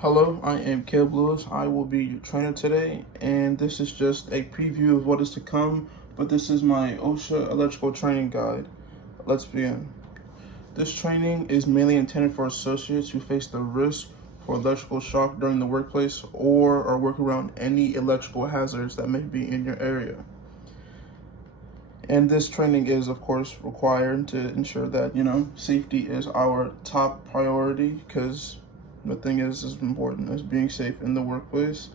Hello, I am Caleb Lewis. I will be your trainer today, and this is just a preview of what is to come, but this is my Osha electrical training guide. Let's begin. This training is mainly intended for associates who face the risk for electrical shock during the workplace or are working around any electrical hazards that may be in your area. And this training is, of course, required to ensure that, safety is our top priority, because the thing is as important as being safe in the workplace.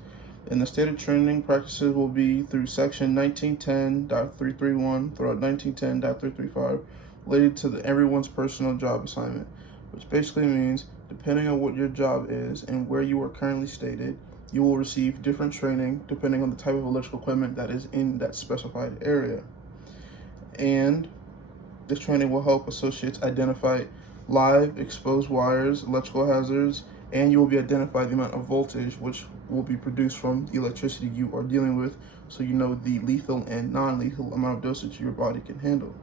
And the stated training practices will be through section 1910.331 throughout 1910.335 related to everyone's personal job assignment, which basically means depending on what your job is and where you are currently stated, you will receive different training depending on the type of electrical equipment that is in that specified area. And this training will help associates identify live exposed wires, electrical hazards, and you will be identifying the amount of voltage which will be produced from the electricity you are dealing with, so you know the lethal and non-lethal amount of dosage your body can handle.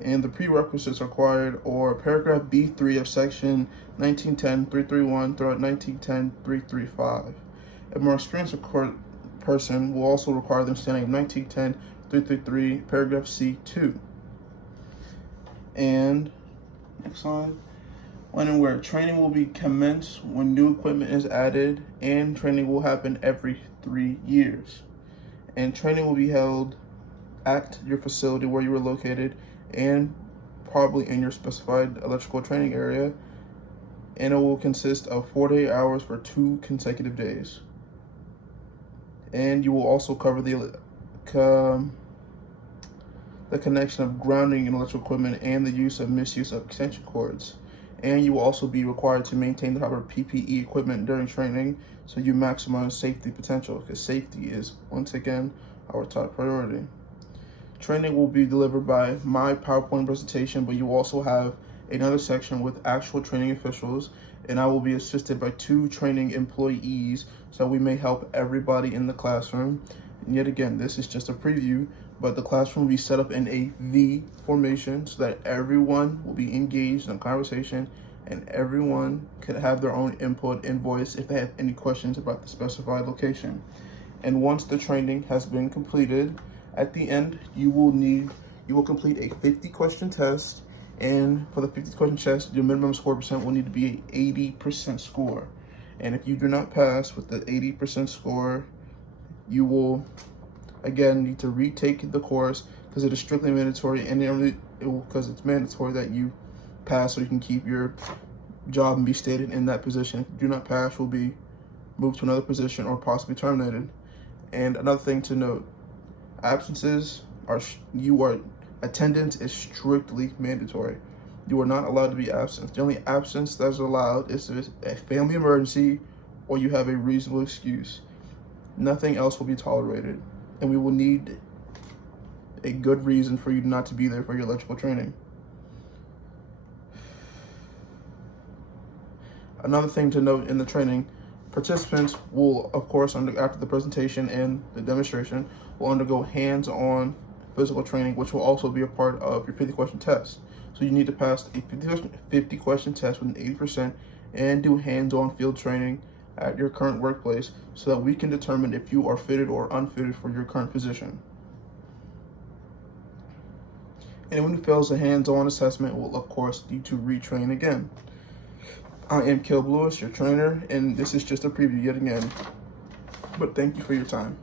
And the prerequisites required are paragraph B3 of section 1910.331 throughout 1910.335. A more experienced person will also require the understanding of 1910.333 paragraph C2. And next slide. When and where training will be commenced when new equipment is added, and training will happen every 3 years. And training will be held at your facility where you are located and probably in your specified electrical training area. And it will consist of 48 hours for 2 consecutive days. And you will also cover the connection of grounding in electrical equipment and the use of misuse of extension cords. And you will also be required to maintain the proper PPE equipment during training so you maximize safety potential, because safety is, once again, our top priority. Training will be delivered by my PowerPoint presentation, but you will also have another section with actual training officials, and I will be assisted by 2 training employees so we may help everybody in the classroom. And yet again, this is just a preview, but the classroom will be set up in a V formation so that everyone will be engaged in a conversation and everyone could have their own input and voice if they have any questions about the specified location. And once the training has been completed, at the end, you will complete a 50-question test, and for the 50-question test, your minimum score percent will need to be an 80% score. And if you do not pass with the 80% score, you will again need to retake the course, because it is strictly mandatory, and because it's mandatory that you pass so you can keep your job and be stated in that position. If you do not pass, you'll be moved to another position or possibly terminated. And another thing to note, attendance is strictly mandatory. You are not allowed to be absent. The only absence that's allowed is if it's a family emergency or you have a reasonable excuse. Nothing else will be tolerated, and we will need a good reason for you not to be there for your electrical training. Another thing to note in the training, participants will, of course, after the presentation and the demonstration, will undergo hands-on physical training, which will also be a part of your 50-question test. So you need to pass a 50-question test with an 80% and do hands-on field training at your current workplace so that we can determine if you are fitted or unfitted for your current position. Anyone who fails a hands-on assessment will, of course, need to retrain again. I am Caleb Lewis, your trainer, and this is just a preview yet again. But thank you for your time.